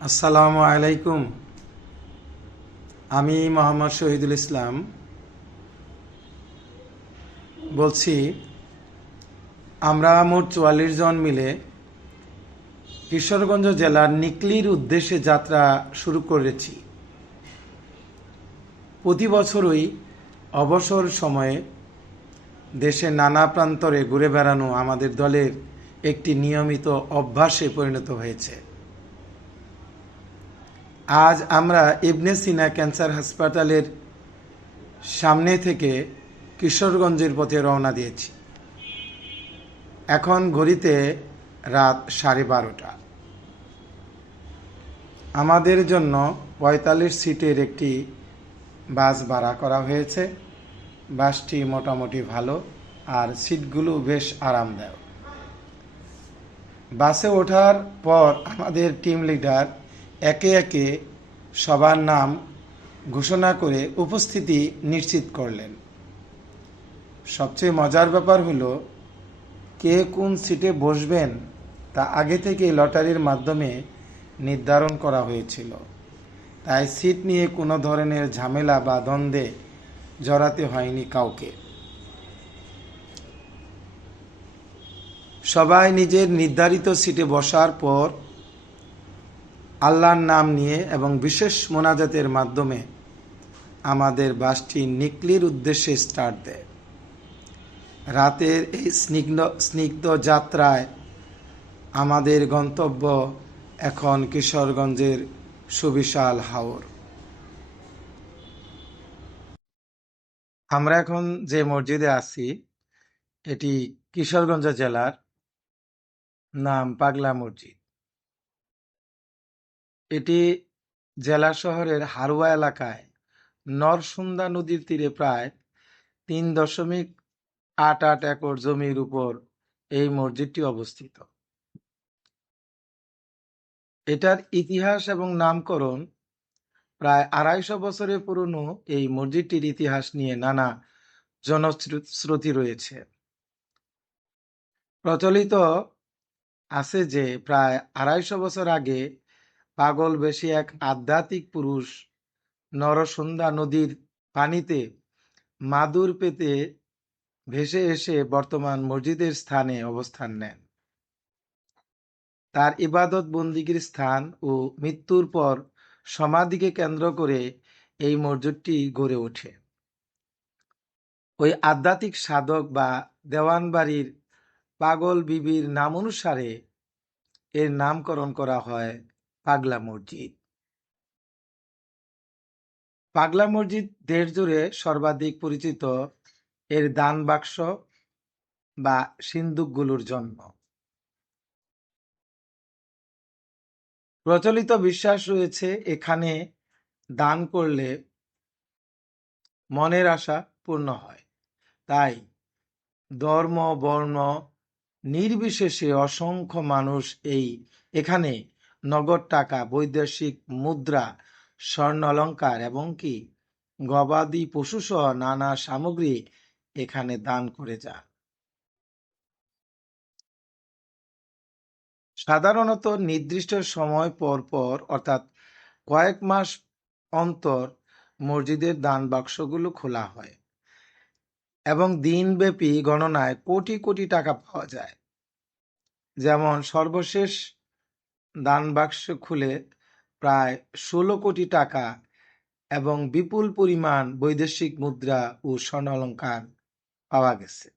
আসসালামু আলাইকুম। আমি মোহাম্মদ শহীদুল ইসলাম বলছি। আমরা মোট ৪৪ জন মিলে কিশোরগঞ্জ জেলার নিকলির উদ্দেশ্যে যাত্রা শুরু করেছি। প্রতি বছরই অবসর সময়ে দেশের নানা প্রান্তরে ঘুরে বেড়ানো আমাদের দলের একটি নিয়মিত অভ্যাসে পরিণত হয়েছে। আজ আমরা ইবনে সিনা ক্যান্সার হাসপাতালের সামনে থেকে কিশোরগঞ্জের পথে রওনা দিয়েছি। এখন ঘড়িতে রাত 12:30। আমাদের জন্য ৪৫ সিটের একটি বাস ভাড়া করা হয়েছে। বাসটি মোটামুটি ভালো আর সিটগুলো বেশ আরামদায়ক। বাসে ওঠার পর আমাদের টিম লিডার একে একে সবার নাম ঘোষণা করে উপস্থিতি নিশ্চিত করলেন। সবচেয়ে মজার ব্যাপার হলো, কে কোন সিটে বসবেন তা আগে থেকে লটারির মাধ্যমে নির্ধারণ করা হয়েছিল। তাই সিট নিয়ে কোনো ধরনের ঝামেলা বা দ্বন্দ্বে জড়াতে হয়নি কাউকে। সবাই নিজের নির্ধারিত সিটে বসার পর আল্লাহর নাম নিয়ে এবং বিশেষ মোনাজাতের মাধ্যমে আমাদের বাসটি নিকলির উদ্দেশ্যে স্টার্ট দেয়। রাতের এই স্নিগ্ধ যাত্রায় আমাদের গন্তব্য এখন কিশোরগঞ্জের সুবিশাল হাওর। আমরা এখন যে মসজিদে আছি এটি কিশোরগঞ্জ জেলার নাম পাগলা মসজিদ। এটি জেলা শহরের হারুয়া এলাকায় নরসুন্দা নদীর তীরে প্রায় ৩.৮৮ একর জমির উপর এই মসজিদটি অবস্থিত। এটার ইতিহাস এবং নামকরণ প্রায় ২৫০ বছরের পুরনো। এই মসজিদটির ইতিহাস নিয়ে নানা জনশ্রুতি রয়েছে। প্রচলিত আছে যে প্রায় ২৫০ বছর আগে পাগল বেশি এক আধ্যাত্মিক পুরুষ নরসুন্দা নদীর পানিতে মাদুর পেতে ভেসে এসে বর্তমান মসজিদের স্থানে অবস্থান নেন। তার ইবাদত বন্দিগির স্থান ও মৃত্যুর পর সমাধিকে কেন্দ্র করে এই মসজিদটি গড়ে ওঠে। ওই আধ্যাত্মিক সাধক বা দেওয়ানবাড়ির পাগল বিবির নাম অনুসারে এর নামকরণ করা হয় পাগলা মসজিদ। পাগলা মসজিদ দেশ জুড়ে সর্বাধিক পরিচিত এর দান বাক্স বা সিন্দুকগুলোর জন্য। প্রচলিত বিশ্বাস রয়েছে এখানে দান করলে মনের আশা পূর্ণ হয়। তাই ধর্ম বর্ণ নির্বিশেষে অসংখ্য মানুষ এখানে নগদ টাকা, বৈদেশিক মুদ্রা, স্বর্ণ অলংকার এবং কি গবাদি পশু সহ নানা সামগ্রী এখানে দান করে যান। সাধারণত নির্দিষ্ট সময় পর পর অর্থাৎ কয়েক মাস অন্তর মসজিদের দান বাক্সগুলো খোলা হয় এবং দিনব্যাপী গণনায় কোটি কোটি টাকা পাওয়া যায়। যেমন সর্বশেষ দান বাক্স খুলে প্রায় ১৬ কোটি টাকা এবং বিপুল পরিমাণ বৈদেশিক মুদ্রা ও স্বর্ণ অলংকার পাওয়া গেছে।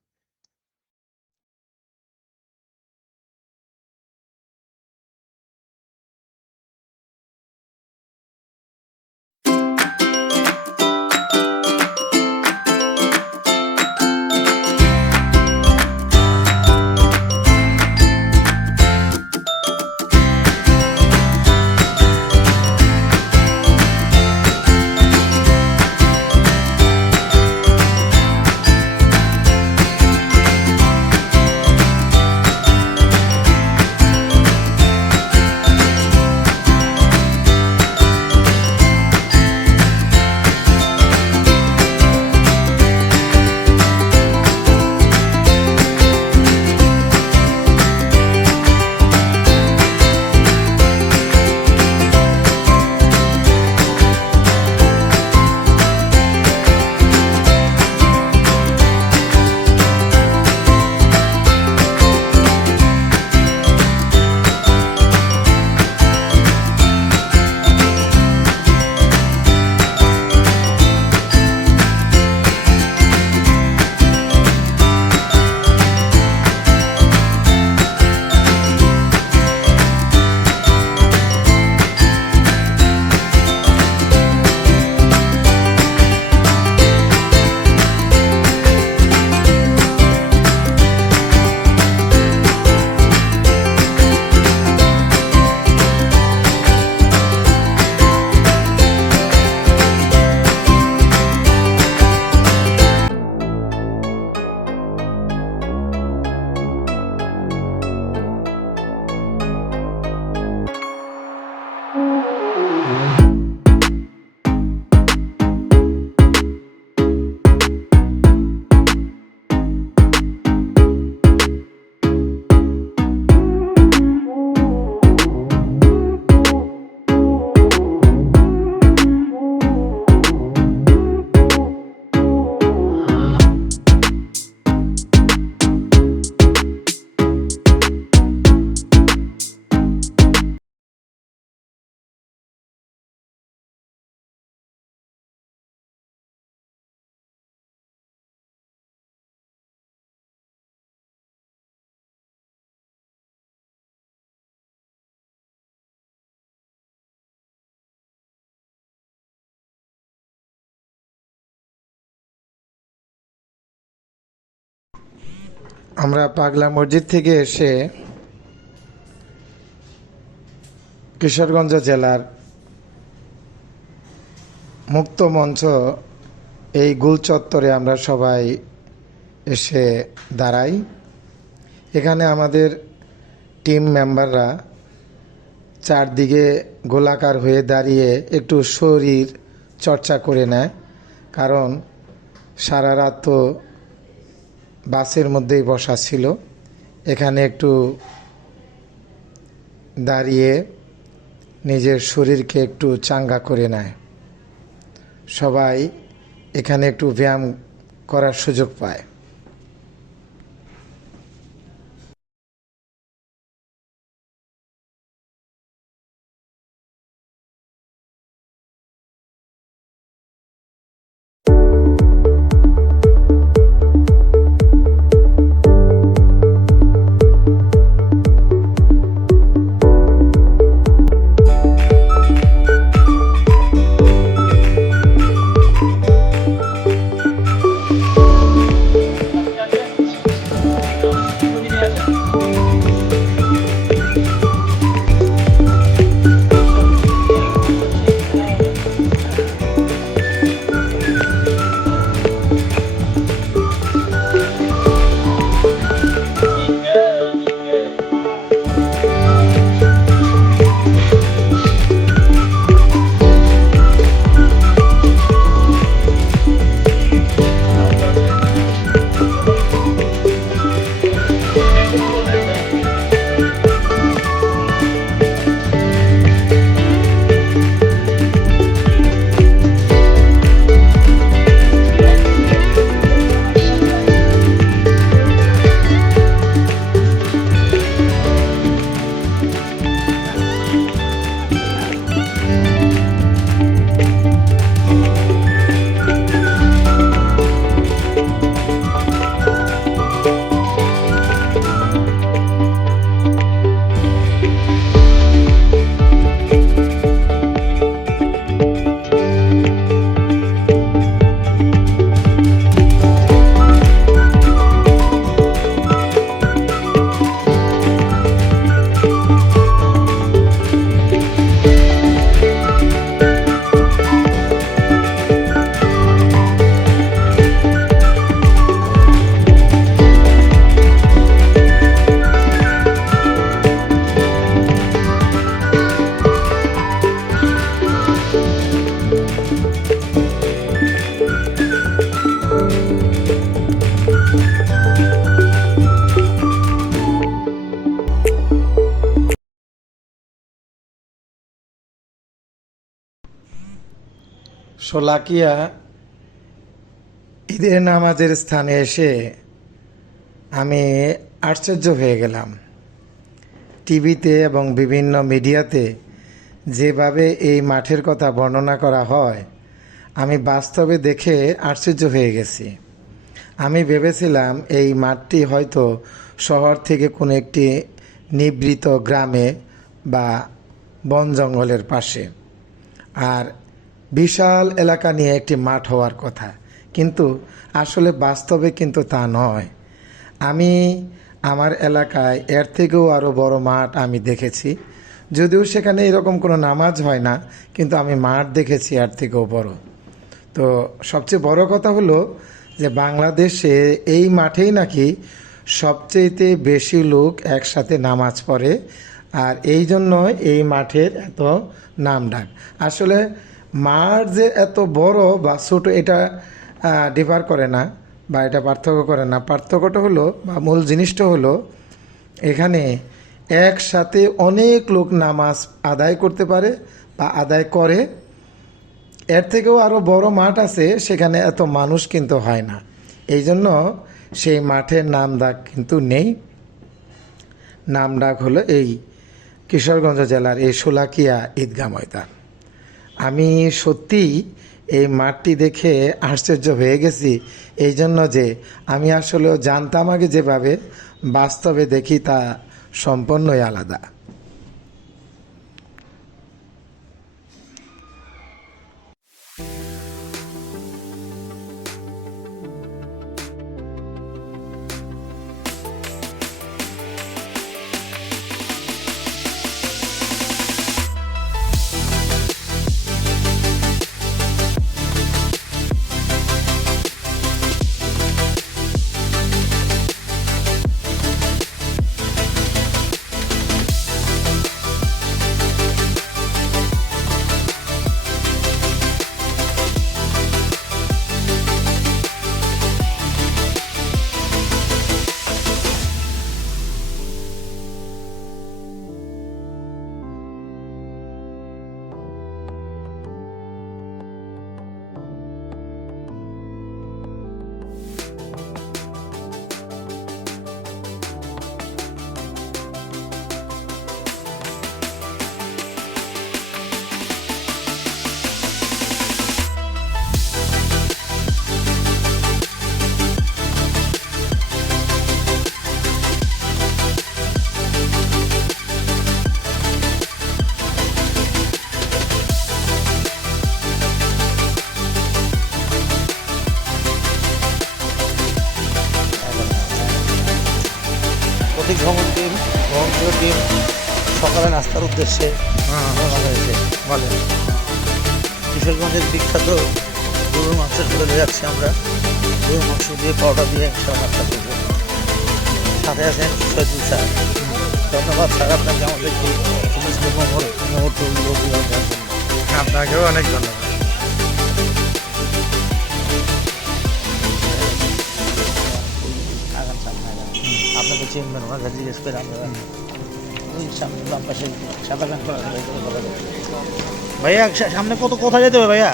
আমরা পাগলা মসজিদ থেকে এসে কিশোরগঞ্জ জেলার মুক্ত মঞ্চ এই গোল চত্বরে আমরা সবাই এসে দাঁড়াই। এখানে আমাদের টিম মেম্বাররা চারদিকে গোলাকার হয়ে দাঁড়িয়ে একটু শরীর চর্চা করে নেয়, কারণ সারা রাত তো বাসের মধ্যেই বসা ছিল। এখানে একটু দাঁড়িয়ে নিজের শরীরকে একটু চাঙ্গা করে নেয়, সবাই এখানে একটু ব্যায়াম করার সুযোগ পায়। শোলাকিয়া ঈদের নামাজের স্থানে এসে আমি আশ্চর্য হয়ে গেলাম। টিভিতে এবং বিভিন্ন মিডিয়াতে যেভাবে এই মাঠের কথা বর্ণনা করা হয়, আমি বাস্তবে দেখে আশ্চর্য হয়ে গেছি। আমি ভেবেছিলাম এই মাঠটি হয়তো শহর থেকে কোনো একটি নিভৃত গ্রামে বা বন জঙ্গলের পাশে, আর বিশাল এলাকা নিয়ে একটি মাঠ হওয়ার কথা, কিন্তু আসলে বাস্তবে কিন্তু তা নয়। আমি আমার এলাকায় এর থেকেও আরও বড় মাঠ আমি দেখেছি, যদিও সেখানে এরকম কোনো নামাজ হয় না, কিন্তু আমি মাঠ দেখেছি এর থেকেও বড়। তো সবচেয়ে বড় কথা হলো যে বাংলাদেশে এই মাঠেই নাকি সবচেয়েতে বেশি লোক একসাথে নামাজ পড়ে, আর এই জন্য এই মাঠের এত নাম ডাক। আসলে মাঠ যে এত বড় বা ছোট এটা ডিফার করে না, বা এটা পার্থক্য করে না। পার্থক্যটা হলো বা মূল জিনিসটা হলো এখানে একসাথে অনেক লোক নামাজ আদায় করতে পারে বা আদায় করে। এর থেকেও আরও বড় মাঠ আছে, সেখানে এত মানুষ কিন্তু হয় না, এই জন্য সেই মাঠের নাম ডাক কিন্তু নেই। নাম ডাক হলো এই কিশোরগঞ্জ জেলার এই শোলাকিয়া ঈদগাহ ময়দান। আমি সত্যিই এই মাঠটি দেখে আশ্চর্য হয়ে গেছি, এই জন্য যে আমি আসলেও জানতাম আগে যেভাবে, বাস্তবে দেখি তা সম্পূর্ণই আলাদা। সকালে নাস্তার উদ্দেশ্যে হয়েছে। বলে কিশোরগঞ্জের বিখ্যাত গরুর মাংসের হোটেলে যাচ্ছি আমরা। গরুর মাংস দিয়ে পাউডার দিয়ে একসাথে নাস্তা করবো। সাথে আছেন সৈয়দুল স্যার। ধন্যবাদ স্যার আপনাকে আমাদেরকে সমস্ত মুহূর্তগুলো দেওয়ার জন্য। আপনাকেও অনেক ধন্যবাদ। আপনাকে চেনবেন, ওনার কাছে জিজ্ঞেস করে আমরা ওই সামনে বাম পাশে সাদা প্যান্ট পরা ভাইয়া সামনে কোথায় যেতে হবে ভাইয়া?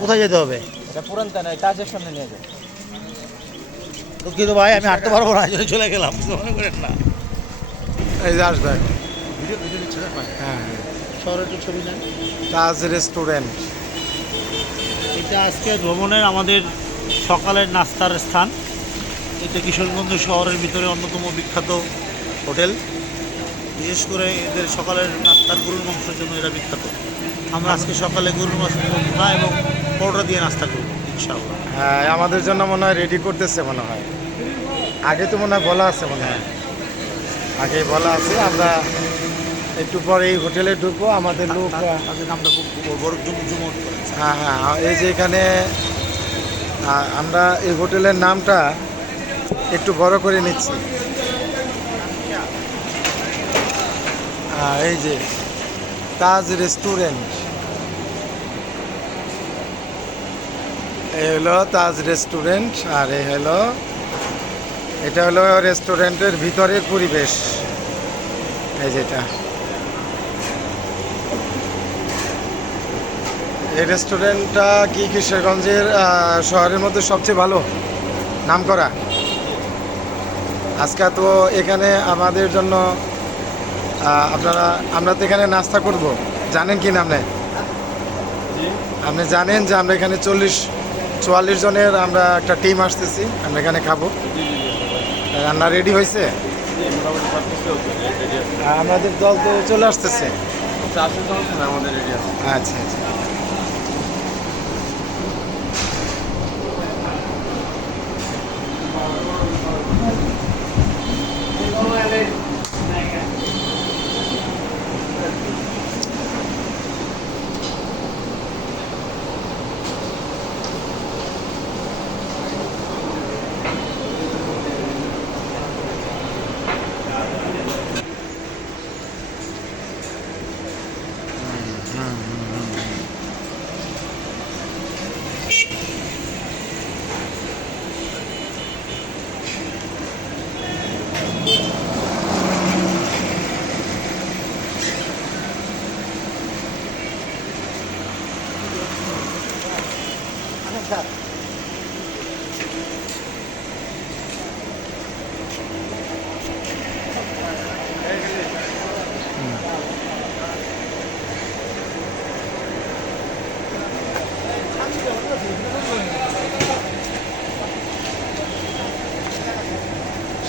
কোথায় যেতে হবে? এটা পুরানটা নয়, কাজের সামনে নিয়ে যাও। দুঃখিত ভাই, আমি হাঁটতে পারবো না, চলে গেলাম, মনে করেন না। এই যে আসবে ভিডিও নিচ্ছে না? হ্যাঁ, শহরে একটু ছবি নেন। তাজ রেস্টুরেন্ট। এটা আজকে ভ্রমণের আমাদের সকালের নাস্তার স্থান। এটা কিশোরগঞ্জ শহরের ভিতরে অন্যতম বিখ্যাত হোটেল। বিশেষ করে এদের সকালের নাস্তার গরুর মাংসের জন্য এরা বিখ্যাত। আমরা আজকে সকালে গরুর মাংস ভুনা এবং পরোটা দিয়ে নাস্তা করবো ইনশাআল্লাহ। হ্যাঁ, আমাদের জন্য মনে হয় রেডি করতেছে মনে হয়। আগে তো মনে হয় বলা আছে, মনে হয় আগে বলা আছে। আমরা একটু পরে এই হোটেলে ঢুকবো। আমাদের লোক তাদের নামটা খুব বড় জুমট করেছে। হ্যাঁ হ্যাঁ, এই যে এখানে আমরা এই হোটেলের নামটা একটু বড় করে নিচ্ছি। এই যে তাজ রেস্টুরেন্ট, এই হলো তাজ রেস্টুরেন্ট। আর এই হলো, এটা হলো রেস্টুরেন্টের ভিতরের পরিবেশ। এই যেটা, এই রেস্টুরেন্টটা কি কিশোরগঞ্জের শহরের মধ্যে সবচেয়ে ভালো নাম করা। আজকে তো এখানে আমাদের জন্য আমরা তো এখানে নাস্তা করব। জানেন কি না আপনি জানেন যে আমরা এখানে 40-44 জনের আমরা একটা টিম আসতেছি। আমরা এখানে খাবো। রান্না রেডি হয়েছে? আমাদের দল তো চলে আসতেছে। আমাদের রেডি আছে। আচ্ছা আচ্ছা।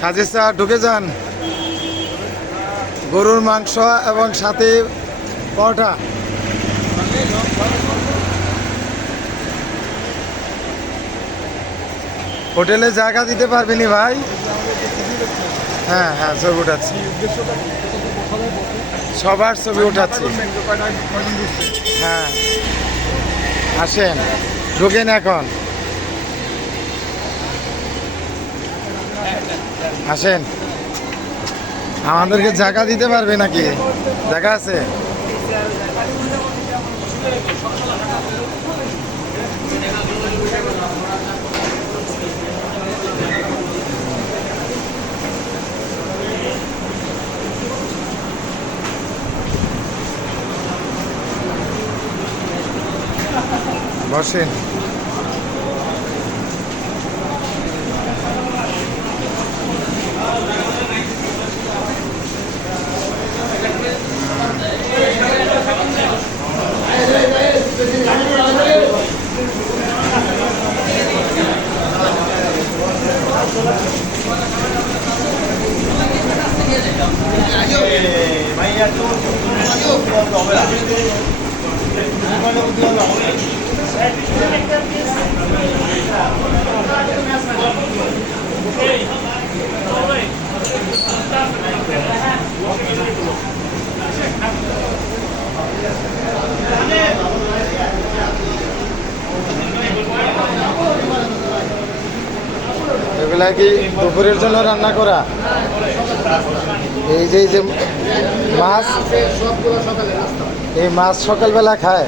সাজেদ স্যার ঢুকে যান। গরুর মাংস এবং সাথে পরোটা। হোটেলে জায়গা দিতে পারবেনি ভাই? হ্যাঁ হ্যাঁ, ছবি উঠাচ্ছি, সবার ছবি উঠাচ্ছি। হ্যাঁ, আসেন, ঢুকেন এখন, আসেন। আমাদেরকে জায়গা দিতে পারবে নাকি? জায়গা আছে? বসেন। এগুলা কি দুপুরের জন্য রান্না করা? এই যে মাছ, এই মাছ সকালবেলা খায়?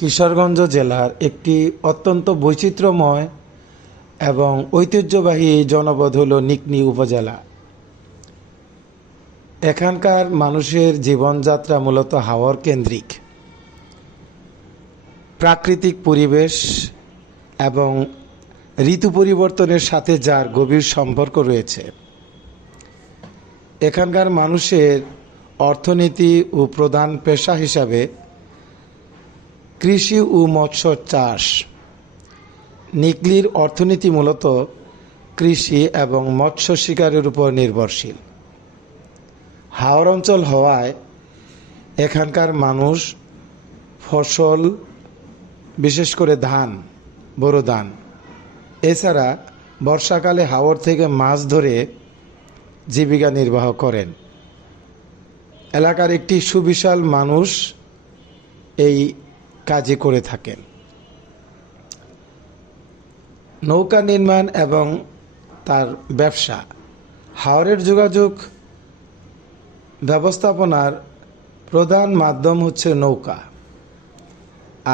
কিশোরগঞ্জ জেলার একটি অত্যন্ত বৈচিত্র্যময় এবং ঐতিহ্যবাহী জনপদ হল নিকনি উপজেলা। এখানকার মানুষের জীবনযাত্রা মূলত হাওর কেন্দ্রিক। প্রাকৃতিক পরিবেশ এবং ঋতু পরিবর্তনের সাথে যার গভীর সম্পর্ক রয়েছে। এখানকার মানুষের অর্থনীতি ও প্রধান পেশা হিসাবে কৃষি ও মৎস্য চাষ। নিকলির অর্থনীতি মূলত কৃষি এবং মৎস্য শিকারের উপর নির্ভরশীল। হাওর অঞ্চল হওয়ায় এখানকার মানুষ ফসল, বিশেষ করে ধান, বোরো ধান, এছাড়া বর্ষাকালে হাওর থেকে মাছ ধরে জীবিকা নির্বাহ করেন। এলাকার একটি সুবিশাল মানুষ এই কাজই করে থাকেন। নৌকা নির্মাণ এবং তার ব্যবসা। হাওরের যোগাযোগ ব্যবস্থাপনার প্রধান মাধ্যম হচ্ছে নৌকা।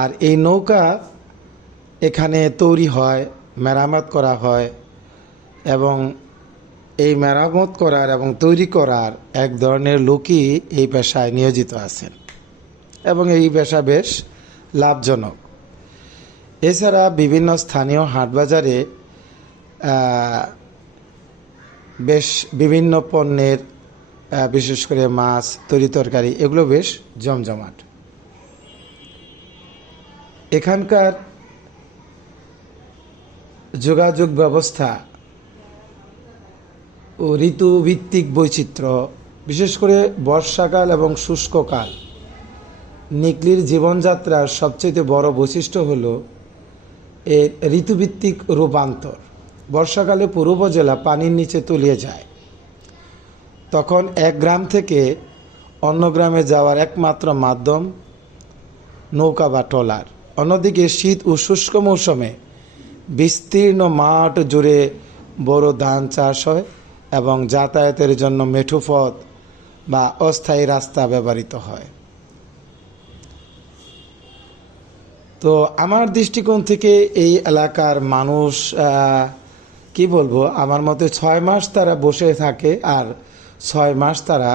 আর এই নৌকা এখানে তৈরি হয়, মেরামত করা হয় এবং এই মেরামত করার এবং তৈরি করার এক ধরনের লোকই এই পেশায় নিয়োজিত আছেন এবং এই পেশা বেশ লাভজনক। এছাড়া বিভিন্ন স্থানীয় হাটবাজারে বেশ বিভিন্ন পণ্যের, বিশেষ করে মাছ, তরিতরকারি, এগুলো বেশ জমজমাট। এখানকার যোগাযোগ ব্যবস্থা ও ঋতুভিত্তিক বৈচিত্র্য, বিশেষ করে বর্ষাকাল এবং শুষ্ককাল। নিকলির জীবনযাত্রার সবচেয়ে বড় বৈশিষ্ট্য হল এর ঋতুভিত্তিক রূপান্তর। বর্ষাকালে পুরো উপজেলা পানির নিচে তলিয়ে যায়। তখন এক গ্রাম থেকে অন্য গ্রামে যাওয়ার একমাত্র মাধ্যম নৌকা বা ট্রলার। অন্যদিকে শীত ও শুষ্ক মৌসুমে বিস্তীর্ণ মাঠ জুড়ে বড় ধান চাষ হয় এবং যাতায়াতের জন্য মেঠো পথ বা অস্থায়ী রাস্তা ব্যবহৃত হয়। তো আমার দৃষ্টিকোণ থেকে এই এলাকার মানুষ কি বলবো, আমার মতে 6 মাস তারা বসে থাকে আর 6 মাস তারা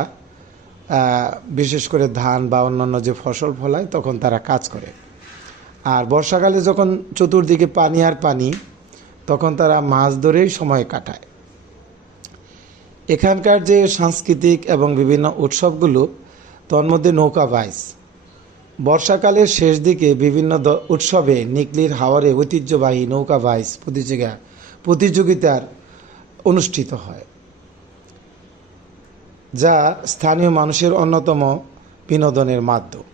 বিশেষ করে ধান বা অন্যান্য যে ফসল ফলায় তখন তারা কাজ করে। আর বর্ষাকালে যখন চতুর্দিকে পানি আর পানি, তখন তারা মাছ ধরেই সময় কাটায়। এখানকার যে সাংস্কৃতিক এবং বিভিন্ন উৎসবগুলো, তন্মধ্যে নৌকা বাইচ। বর্ষাকালের শেষ দিকে বিভিন্ন উৎসবে নিকলির হাওরে ঐতিহ্যবাহী নৌকা বাইচ প্রতিযোগিতার অনুষ্ঠিত হয়, যা স্থানীয় মানুষের অন্যতম বিনোদনের মাধ্যম।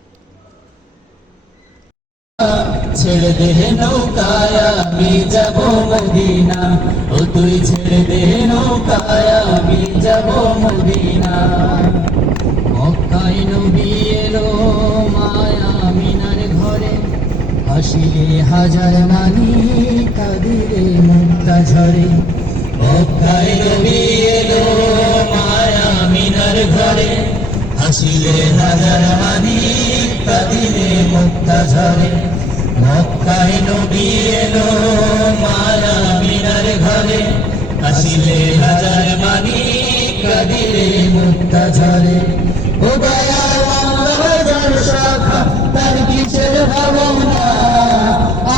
ছেড়ে দে নৌকায় আমি যাব মদিনা, ও তুই ছেড়ে দে নৌকায় আমি যাব মদিনা। মক্কায় নবী এলো মায়া আমিনার ঘরে, হাসিলে হাজার মানি কাঁদিলে মুক্তা ঝরে। মক্কায় নবী এলো মায়া আমিনার ঘরে, হাসিলে হাজার মানি কাঁদিলে মুক্তা ঝরে। মক্কায় নবী এলো মায়া আমিনার ঘরে, হাসিলে হাজার মানি কাঁদিলে মুক্তা ঝরে। ও দয়াল আল্লাহ যার শাখা তার কিসের ভাবনা,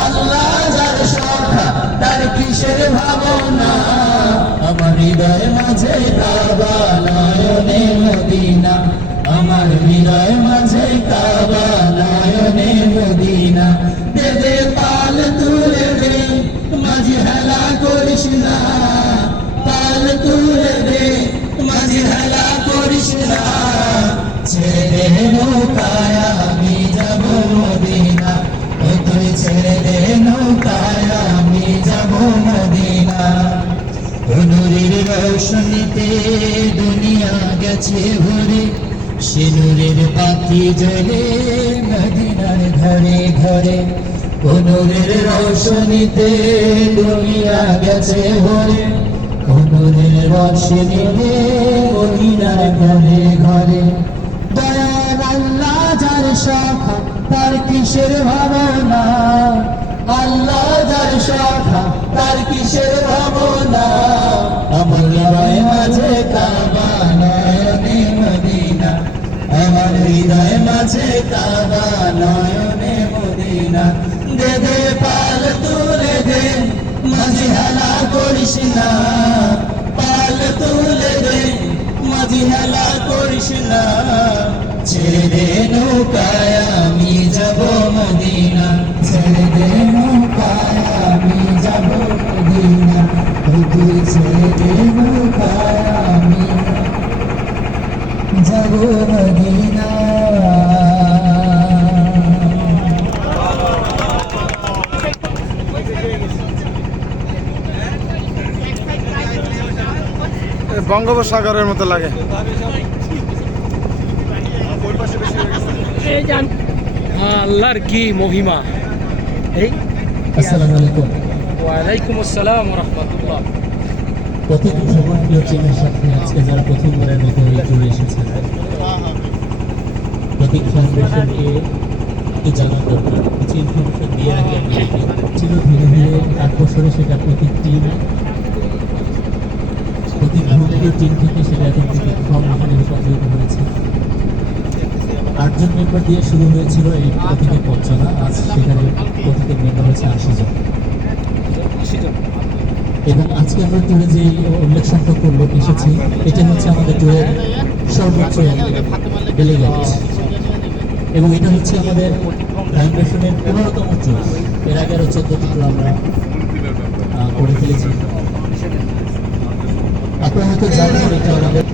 আল্লাহ যার শাখা তার কিসের ভাবনা। আমার হৃদয় মাঝে কাবা নয়নে মদিনা, আমার হৃদয় মাঝে কাবা নয়নে মদিনা। দে দে পাল তুলে দে, মাঝি হেলা করিস না, পাল তুলে দে, মাঝি হেলা করিস না। ছেড়ে দে নৌকায় আমি যাব নূরের রোশনীতে দুনিয়া গেছে ভরে, সে নূরের বাতি জ্বলে মদিনার ঘরে ঘরে। ও নূরের রোশনীতে দুনিয়া গেছে ভরে, ও নূরের রোশনীতে মদিনার ঘরে ঘরে। দয়াল আল্লাহ যার শাখা তার কিসের ভাবনা, আল্লাহ যার শাখা তার কিসের ভাবনা। আমার হৃদয় মাঝে কাবা নয়নে মদিনা, আমার হৃদয় মাঝে কাবা নয়নে মদিনা। দে দে পাল তুলে দে, মাঝি হেলা করিস না, পাল তুলে দে, মাঝি হেলা করিস না। ছেড়ে দে নৌকায় আমি যাব মদিনা, ছেড়ে দে নৌকায় আমি যাব মদিনা। তুই ছেড়ে দে নৌকায় আমি যাব মদিনা। বঙ্গোপসাগরের মতো লাগে। আল্লাহর কি মহিমা। এই আসসালামু আলাইকুম। ওয়ালাইকুম আসসালাম ওয়া রাহমাতুল্লাহ। প্রতি ভ্রমণ প্রিয় চিনের সাথে আজকে যারা প্রথমবারের মতো এই ট্যুরে এসেছে, প্রতীক ফাউন্ডেশনকে একটু জানা দরকার। কিছু ইনফরমেশন দিয়ে রাখি আপনাদেরকে। ছিল ধীরে ধীরে 8 বছরে সেটা প্রতীক টিম, প্রতীক ভ্রমণের টিম থেকে সেটা এখন প্রতীক ফাউন্ডেশনে রূপান্তরিত হয়েছে। 8 জন মেম্বার দিয়ে শুরু হয়েছিল এই প্রতীকের পথচলা। আজ সেখানে প্রতীকের মেম্বার হচ্ছে 80 জন। এবং আজকে আমরা ট্যুরে যে উল্লেখ সংখ্যক লোক এসেছি, এটা হচ্ছে আমাদের ট্যুরের সর্বোচ্চ ডেলিগেট। এবং এটা হচ্ছে আমাদের ফাউন্ডেশনের 15তম ট্যুর। এর আগে আরও 14টি ট্যুর আমরা করে ফেলেছি। আপনারা হয়তো জানেন এটা আমাদের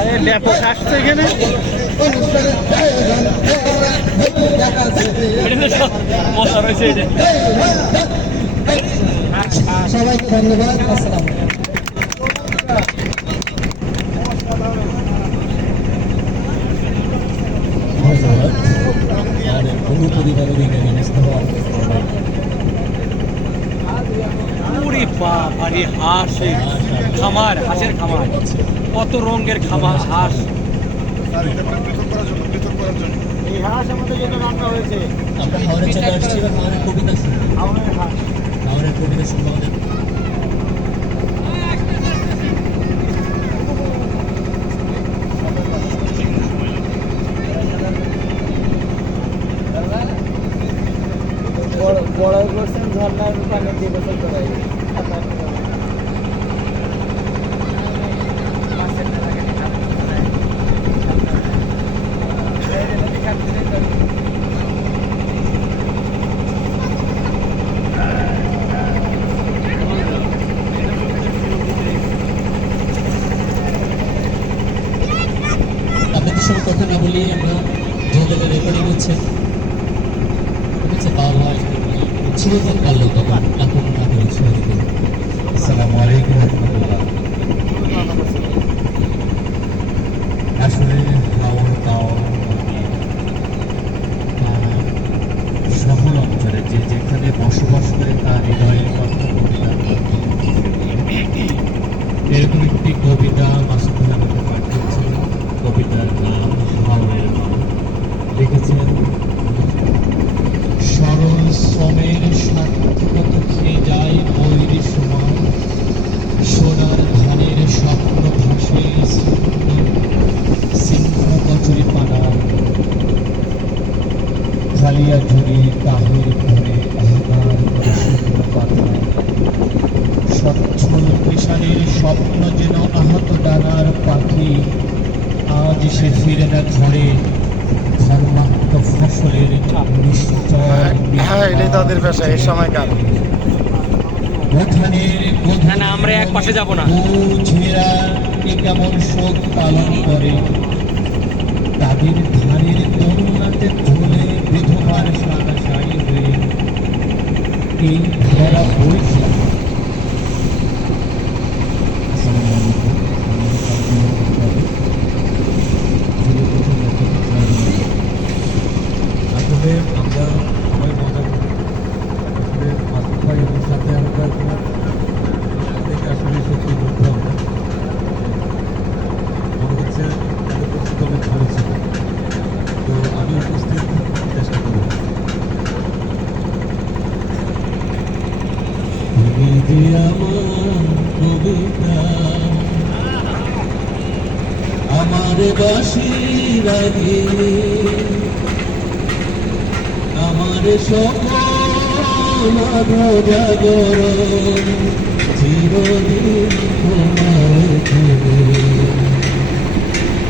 আগামী ব্যাপক আসছে এখানে। মজা রয়েছে এটা। সবাইকে ধন্যবাদ। আসসালাম। বহু পরিবার পুরি বাপ, আর এই হাঁস, এই খামার, হাঁসের খামার, কত রঙের খামার হাঁস। এই হাঁস আমাদের জন্য রান্না হয়েছে। আমরা হাওড়ে চলে আসছি বা হাওড়ের কবিতা শুনবো। হাওড়ের কবিতা শুনবো আমাদের। বড় করছেন ঝর্ণার পানি দিয়ে গোসল করাই। আপনাদের সঙ্গে কথা না বলি আমরা যেহেতু রেকর্ডিং হচ্ছে, ঠিক আছে? বাবা ছিল তো পারলো তখন আপন না করেছে। আসসালামু আলাইকুম রহমতুল্লাহ। আসলে হাওড় তাও শহর অঞ্চলে যে যেখানে বসবাস করে তার হৃদয়ের কথা কবিতা, এরকম একটি কবিতা মাসুদ ভাই আমাকে পাঠিয়েছিল। কবিতার নাম হাওড়ের নাম। লিখেছেন সরল শ্রমের সার্থকতা খেয়ে যায় বৈরী সমান, সোনার ধানের স্বপ্ন ভাসে সিংহ কচুরি পানা, খালিয়া ঝুড়ি তাহের ঘরে আহ্বার করে শুকনো পাতায়, সচ্ছল কৃষাণের স্বপ্ন যেন আহত ডানার পাখি, আজ সে ফিরে না ঘরে ধর্মাত্ম ফসলের নিশ্চয়। হ্যাঁ, এটাই তাদের পেশা এই সময়কার। উঠানের না না আমরা এক পাশে যাব না। ছেলেরা কেমন শোক পালন করে, তাদের ধানের তরুণাতে ধরে বিধবার সাদা শাড়ি হয়ে এই ভরা বৈশাখ। আসলে আমরা সবাই মজা করি, আসলে মাসুদ ভাই এবং সাথে আমরা থেকে আসলে সত্যি বলতে হবে, মনে হচ্ছে এত প্রস্তুত অনেক ভালো ছিল। তো আমি উপস্থিত চেষ্টা করব। তুমি যে আমার কবিতা, আমার বাসি লাগে, আমার সকল জাগরণ চিরদিন তোমার ঘিরে।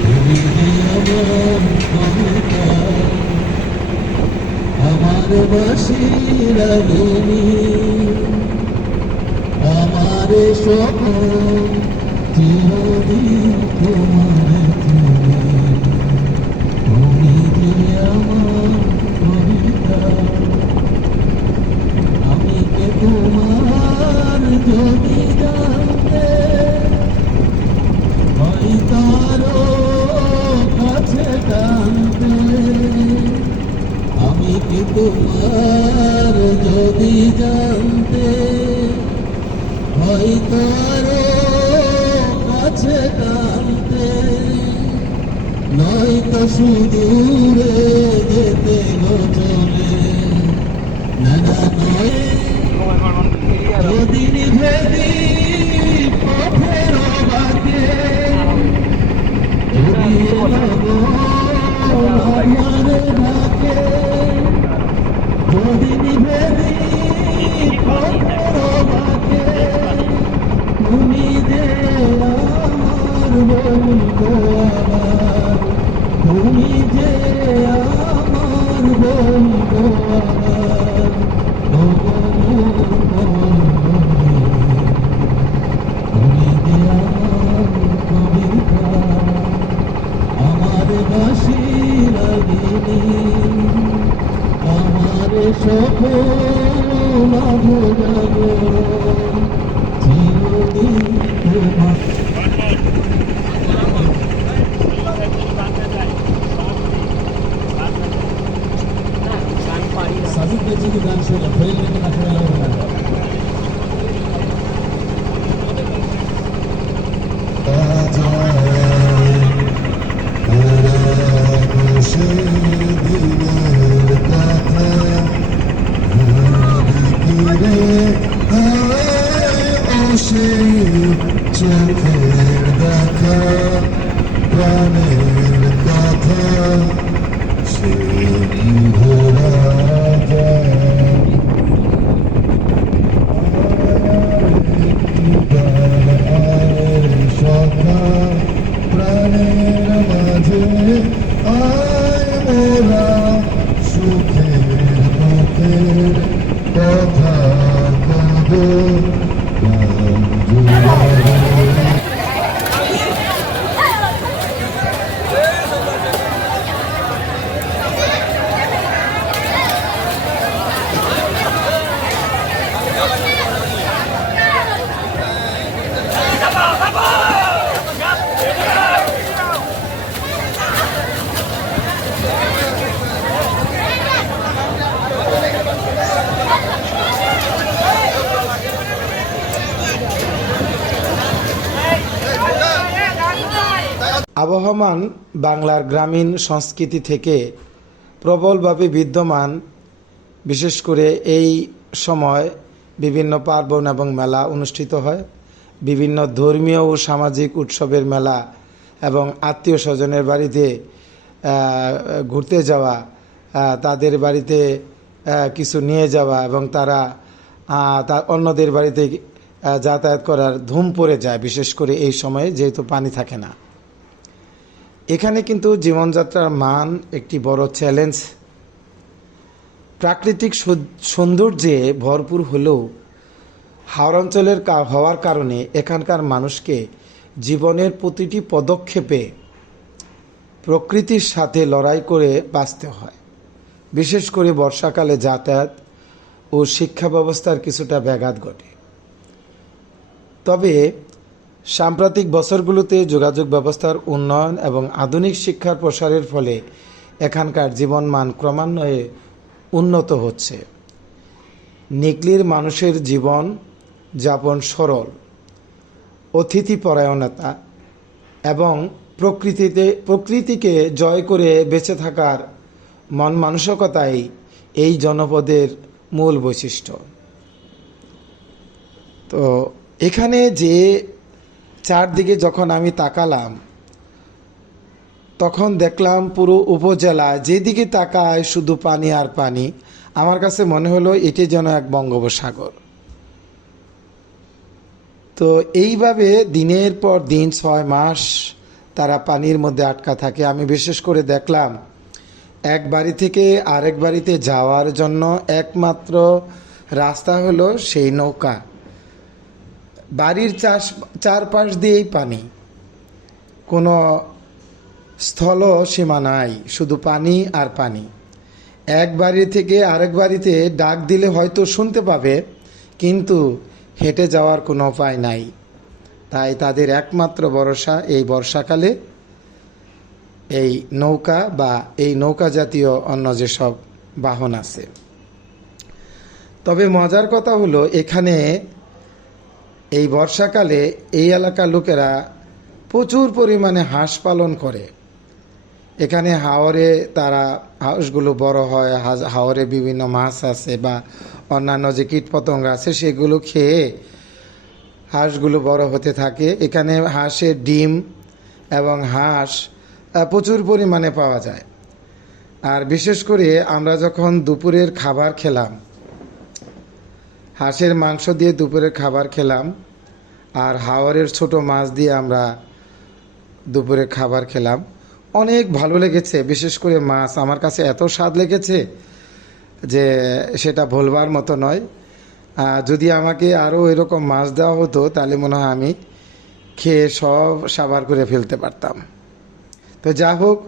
তুমি যে আমার কবিতা, আমার বাসি রাগিনী, আমার সকল চিরদিন তোমার ঘিরে। তুমি যে আমার কবিতা, আমি কে তোমার যদি জানতে হয় তারও কাছে টানতে, আমি কি তোমার যদি জানতে হয় তারও কাছে টানতে, নয়তো সুদূরে যেতে গো চলে, না না নয় যদি নিভেদি পথের বাকে, যদি এলো আমার ডাকে, যদি নিভেদি পথের বাকে, তুমি যে আমার বলবো আবার, তুমি যে আমার বলবো আবার, ও তুমি যে আমার কবিতা, আমার বাসি লাগিনি, আমার সকল জাগরণ চিরদিন তোমার। সাজিদ ভাই যদি গান শোনা ফেলে লেগে না ফেলে হবে না। চোখের দেখা প্রাণের কথা সেই ভোলা যায়, সখা প্রাণের মাঝে আয় মোরা সুখের দুঃখের কথা কব আবহমান বাংলার গ্রামীণ সংস্কৃতি থেকে প্রবলভাবে বিদ্যমান। বিশেষ করে এই সময় বিভিন্ন পার্বণ এবং মেলা অনুষ্ঠিত হয়, বিভিন্ন ধর্মীয় ও সামাজিক উৎসবের মেলা এবং আত্মীয় স্বজনের বাড়িতে ঘুরতে যাওয়া, তাদের বাড়িতে কিছু নিয়ে যাওয়া এবং তারা অন্যদের বাড়িতে যাতায়াত করার ধুম পড়ে যায়, বিশেষ করে এই সময়ে যেহেতু পানি থাকে না। এখানে কিন্তু জীবনযাত্রার মান একটি বড় চ্যালেঞ্জ। প্রাকৃতিক সৌন্দর্যে ভরপুর হলেও হাওর অঞ্চলের হওয়ার কারণে এখানকার মানুষকে জীবনের প্রতিটি পদক্ষেপে প্রকৃতির সাথে লড়াই করে বাঁচতে হয়। বিশেষ করে বর্ষাকালে যাতায়াত ও শিক্ষা ব্যবস্থার কিছুটা ব্যাঘাত ঘটে। তবে সাম্প্রতিক বছরগুলোতে যোগাযোগ ব্যবস্থার উন্নয়ন এবং আধুনিক শিক্ষার প্রসারের ফলে এখানকার জীবনমান ক্রমান্বয়ে উন্নত হচ্ছে। নিকলির মানুষের জীবন যাপন সরল, অতিথিপরায়ণতা এবং প্রকৃতিকে জয় করে বেঁচে থাকার মন মানসিকতাই এই জনপদের মূল বৈশিষ্ট্য। তো এখানে যে চারদিকে যখন আমি তাকালাম তখন দেখলাম পুরো উপজেলা যেদিকে তাকায় শুধু পানি আর পানি। আমার কাছে মনে হলো এটি যেন এক বঙ্গোপসাগর। তো এইভাবে দিনের পর দিন 6 মাস তারা পানির মধ্যে আটকা থাকে। আমি বিশেষ করে দেখলাম এক বাড়ি থেকে আরেক বাড়িতে যাওয়ার জন্য একমাত্র রাস্তা হলো সেই নৌকা। বাড়ির চারপাশ দিয়েই পানি, কোনো স্থল সীমা নাই, শুধু পানি আর পানি। এক বাড়ি থেকে আরেক বাড়িতে ডাক দিলে হয়তো শুনতে পাবে, কিন্তু হেঁটে যাওয়ার কোনো উপায় নাই। তাই তাদের একমাত্র ভরসা এই বর্ষাকালে এই নৌকা বা এই নৌকা জাতীয় অন্য যেসব বাহন আছে। তবে মজার কথা হলো এখানে এই বর্ষাকালে এই এলাকার লোকেরা প্রচুর পরিমাণে হাঁস পালন করে। এখানে হাওরে তারা হাঁসগুলো বড় হয়, হাওরে বিভিন্ন মাছ আছে বা অন্যান্য যে কীটপতঙ্গ আছে সেগুলো খেয়ে হাঁসগুলো বড় হতে থাকে। এখানে হাঁসের ডিম এবং হাঁস প্রচুর পরিমাণে পাওয়া যায়। আর বিশেষ করে আমরা যখন দুপুরের খাবার খেলাম, হাঁসের মাংস দিয়ে দুপুরের খাবার খেলাম আর হাওরের ছোট মাছ দিয়ে আমরা দুপুরে খাবার খেলাম, অনেক ভালো লেগেছে। বিশেষ করে মাছ আমার কাছে এত স্বাদ লেগেছে যে সেটা বলবার মতো নয়। যদি আমাকে আরও এরকম মাছ দেওয়া হতো তাহলে মনে হয় আমি খেয়ে সব সাবার করে ফেলতে পারতাম। তো যা হোক,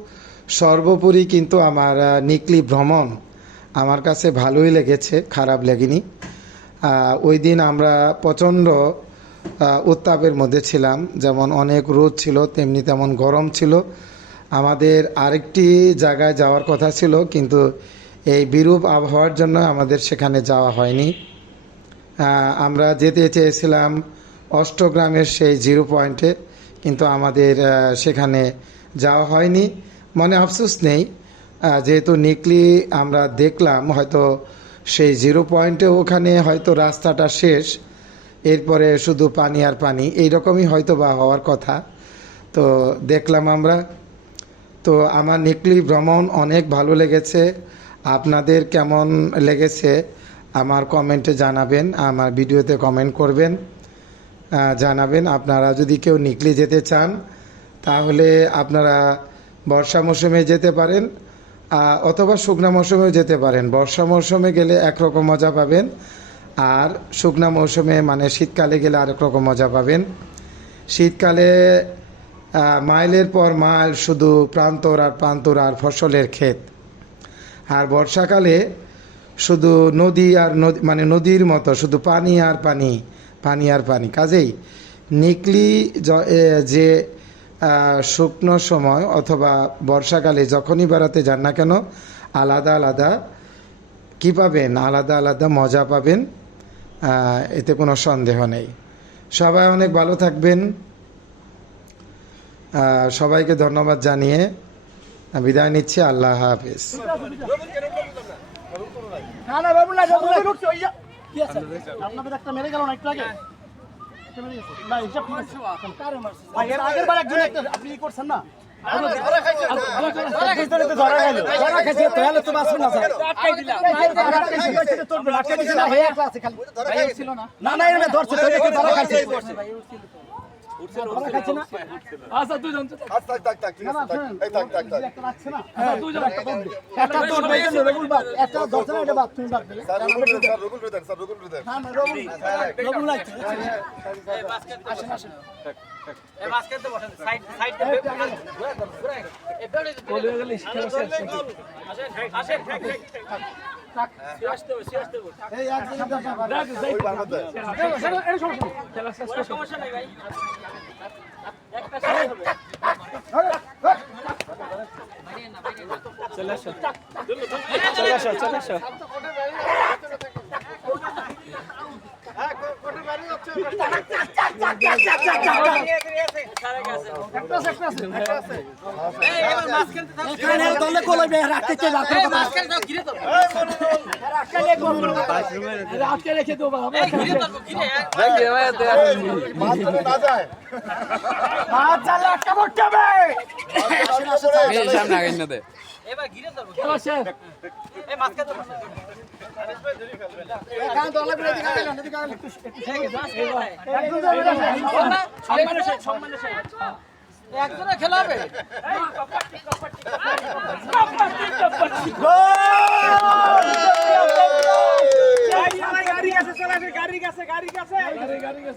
সর্বোপরি কিন্তু আমার নিকলি ভ্রমণ আমার কাছে ভালোই লেগেছে, খারাপ লাগেনি। ওই দিন আমরা প্রচণ্ড উত্তাপের মধ্যে ছিলাম, যেমন অনেক রোদ ছিল তেমনি তেমন গরম ছিল। আমাদের আরেকটি জায়গায় যাওয়ার কথা ছিল, কিন্তু এই বিরূপ আবহাওয়ার জন্য আমাদের সেখানে যাওয়া হয়নি। আমরা যেতে চেয়েছিলাম অষ্টগ্রামের সেই 0 পয়েন্টে, কিন্তু আমাদের সেখানে যাওয়া হয়নি। মনে আফসোস নেই, যেহেতু নিকলি আমরা দেখলাম হয়তো সেই 0 পয়েন্টে ওখানে হয়তো রাস্তাটা শেষ, এরপরে শুধু পানি আর পানি, এইরকমই হয়তো বা হওয়ার কথা। তো দেখলাম আমরা। তো আমার নিকলি ভ্রমণ অনেক ভালো লেগেছে। আপনাদের কেমন লেগেছে আমার কমেন্টে জানাবেন, আমার ভিডিওতে কমেন্ট করবেন, জানাবেন। আপনারা যদি কেউ নিকলি যেতে চান তাহলে আপনারা বর্ষা মৌসুমে যেতে পারেন অথবা শুকনা মৌসুমেও যেতে পারেন। বর্ষা মৌসুমে গেলে একরকম মজা পাবেন, আর শুকনা মৌসুমে মানে শীতকালে গেলে আরেক রকম মজা পাবেন। শীতকালে মাইলের পর মাইল শুধু প্রান্তর আর প্রান্তর আর ফসলের ক্ষেত, আর বর্ষাকালে শুধু নদী আর নদী, মানে নদীর মতো শুধু পানি আর পানি, পানি আর পানি। কাজেই নিকলি যে শুকনো সময় অথবা বর্ষাকালে যখনই বেড়াতে যান না কেন আলাদা আলাদা কী পাবেন, আলাদা আলাদা মজা পাবেন, এতে কোনো সন্দেহ নেই। সবাই অনেক ভালো থাকবেন। সবাইকে ধন্যবাদ জানিয়ে বিদায় নিচ্ছি। আল্লাহ হাফেজ। না না বাবু না বাবু ঢুকছে ওইয়া কি আছে আপনাদের একটা মেরে গেল না একটু আগে না এটা ঠিক আছে কারে মারছে ভাই এর আগের বার একজন একটা আপনি কি করছেন না ধরা খাইছে তাহলে তো বাঁচবে না স্যার আটকাই দিলাম তোর আটকাই দিছ না ভাই একলা আছে খালি ভাই ছিল না না না এর ধরছে তো ধরা খাইছে ধরা খাচ্ছে না আচ্ছা দুজন না না শুনেন একটা রাখছে না দুজন একটা ধরবে একটা ধরবে এই রবুল বাদ একটা ধরছে না এটা বাদ তুমি বাদ দিলে না না রবুল লাগছে আসেন আসেন বলে গেলে খেলা শেষ এই একজনের দরজা দেখ যাই এটা সমস্যা খেলা শেষ সমস্যা নাই ভাই চলে আসো এখানে দলে কোলাবে রাখতে চাই রাখতে আজকে রেখে দেবো বাবা মাছ চালে একটা করতে হবে খেলা শেষ এখানে দলে করে দিকে গেল এদিকে গেল একজনে খেলা হবে গাড়ি গেছে